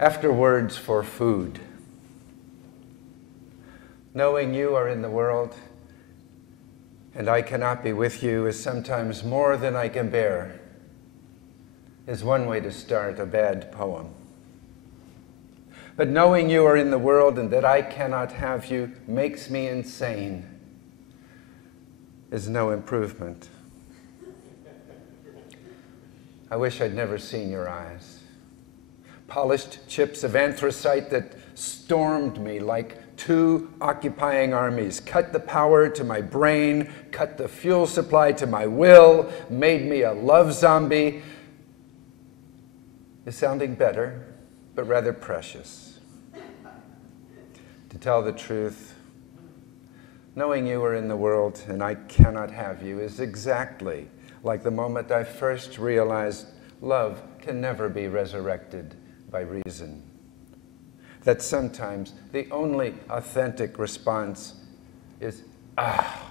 After words for food. Knowing you are in the world and I cannot be with you is sometimes more than I can bear, is one way to start a bad poem. But knowing you are in the world and that I cannot have you makes me insane is no improvement. I wish I'd never seen your eyes. Polished chips of anthracite that stormed me like two occupying armies, cut the power to my brain, cut the fuel supply to my will, made me a love zombie, is sounding better, but rather precious. To tell the truth, knowing you are in the world and I cannot have you is exactly like the moment I first realized love can never be resurrected by reason. That sometimes the only authentic response is, ah.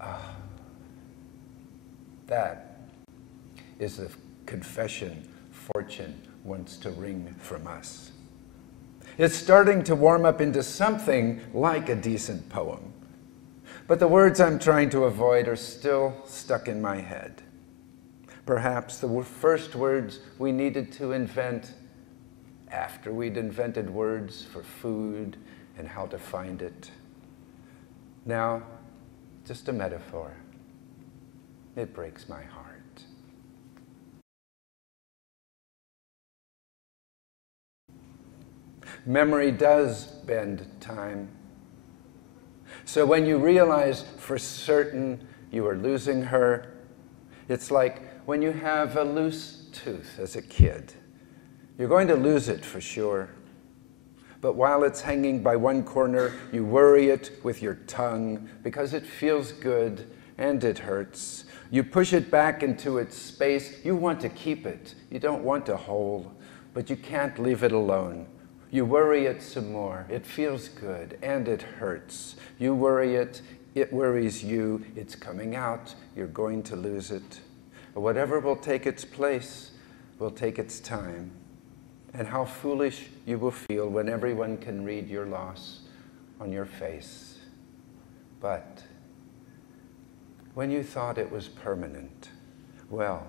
Ah. That is the confession fortune wants to wring from us. It's starting to warm up into something like a decent poem. But the words I'm trying to avoid are still stuck in my head. Perhaps the first words we needed to invent after we'd invented words for food and how to find it. Now, just a metaphor. It breaks my heart. Memory does bend time. So when you realize for certain you are losing her, it's like when you have a loose tooth as a kid. You're going to lose it for sure. But while it's hanging by one corner, you worry it with your tongue because it feels good and it hurts. You push it back into its space. You want to keep it. You don't want a hole, but you can't leave it alone. You worry it some more. It feels good and it hurts. You worry it. It worries you. It's coming out. You're going to lose it. But whatever will take its place will take its time. And how foolish you will feel when everyone can read your loss on your face. But when you thought it was permanent, well,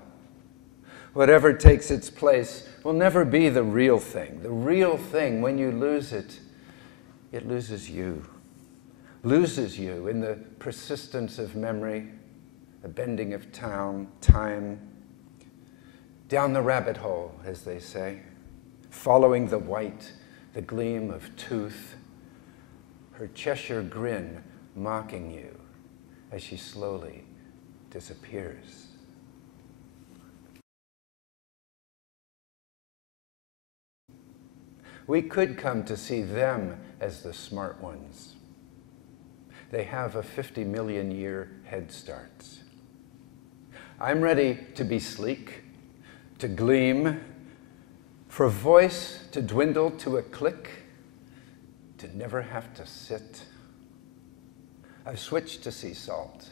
whatever takes its place will never be the real thing. The real thing, when you lose it, it loses you. Loses you in the persistence of memory, the bending of time, down the rabbit hole, as they say. Following the white, the gleam of tooth, her Cheshire grin mocking you as she slowly disappears. We could come to see them as the smart ones. They have a 50 million year head start. I'm ready to be sleek, to gleam, for voice to dwindle to a click, to never have to sit. I've switched to sea salt.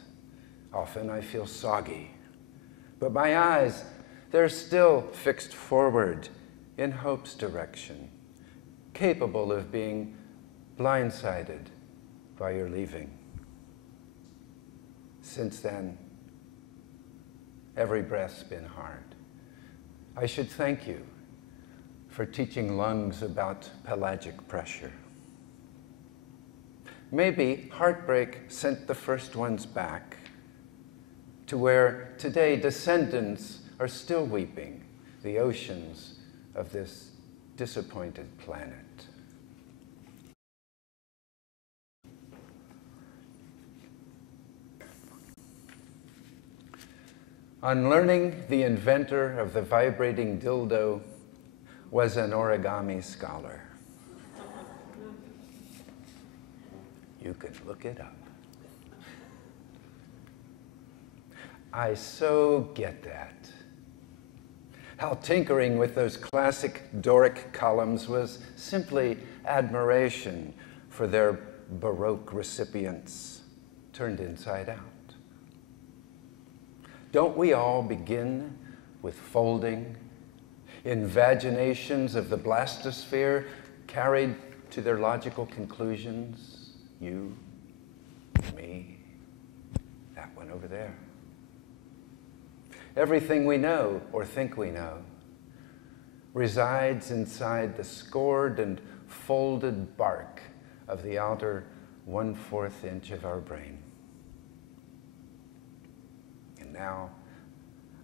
Often I feel soggy, but my eyes, they're still fixed forward in hope's direction, capable of being blindsided by your leaving. Since then, every breath's been hard. I should thank you for teaching lungs about pelagic pressure. Maybe heartbreak sent the first ones back to where today descendants are still weeping the oceans of this disappointed planet. Unlearning, the inventor of the vibrating dildo, was an origami scholar. You can look it up. I so get that. How tinkering with those classic Doric columns was simply admiration for their Baroque recipients turned inside out. Don't we all begin with folding? invaginations of the blastosphere carried to their logical conclusions. You, me, that one over there. Everything we know or think we know resides inside the scored and folded bark of the outer 1/4 inch of our brain. And now,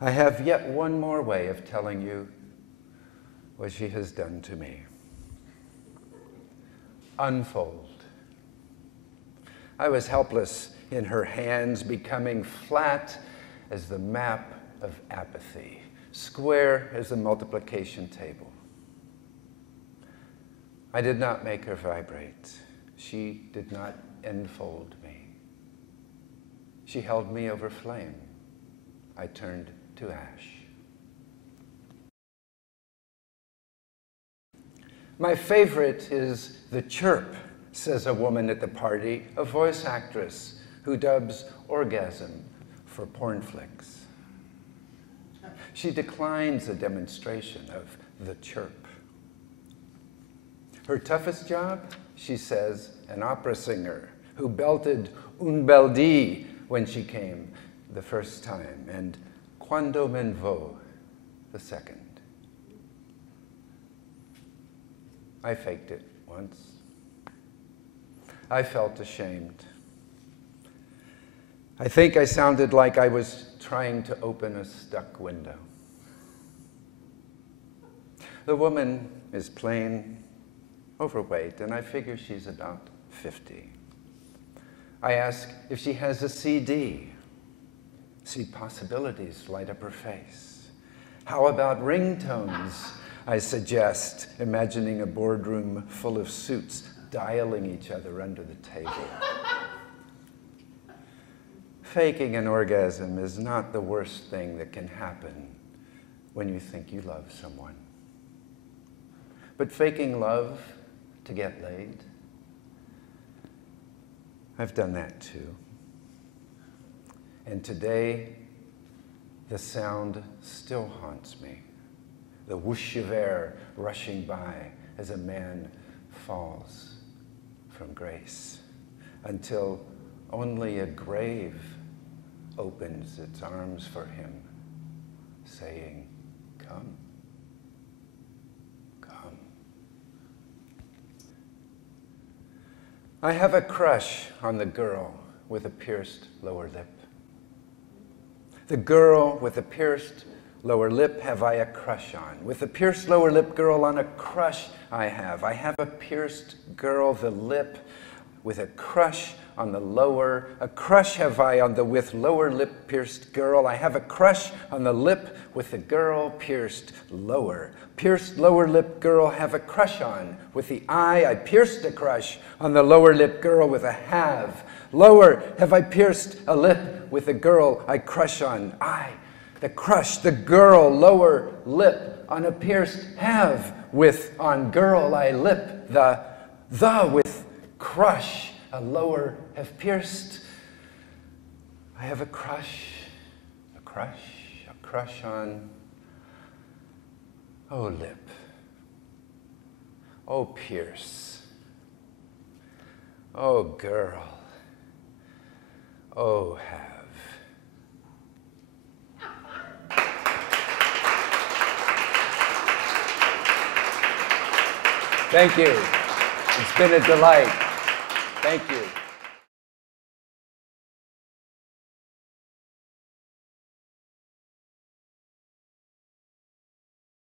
I have yet one more way of telling you what she has done to me. Unfold. I was helpless in her hands, becoming flat as the map of apathy, square as the multiplication table. I did not make her vibrate. She did not enfold me. She held me over flame. I turned to ash. My favorite is the chirp, says a woman at the party, a voice actress who dubs orgasm for porn flicks. She declines a demonstration of the chirp. Her toughest job, she says, an opera singer who belted un bel dì when she came the first time, and quando men vo the second. I faked it once. I felt ashamed. I think I sounded like I was trying to open a stuck window. The woman is plain, overweight, and I figure she's about 50. I ask if she has a CD. See possibilities light up her face. How about ringtones? I suggest, imagining a boardroom full of suits dialing each other under the table. Faking an orgasm is not the worst thing that can happen when you think you love someone. But faking love to get laid, I've done that too. And today, the sound still haunts me. The whoosh of air rushing by as a man falls from grace, until only a grave opens its arms for him, saying, "Come, come." I have a crush on the girl with a pierced lower lip. The girl with a pierced lower lip have I a crush on. With the pierced lower lip girl on a crush I have. I have a pierced girl, the lip, with a crush on the lower. A crush have I on the with lower lip pierced girl. I have a crush on the lip with the girl pierced lower. Pierced lower lip girl have a crush on. With the eye I pierced a crush on the lower lip girl with a have. Lower have I pierced a lip with the girl I crush on. I, the crush, the girl, lower lip on a pierced have. With on girl I lip, the with crush, a lower have pierced. I have a crush on, oh lip, oh pierce, oh girl, oh have. Thank you. It's been a delight. Thank you.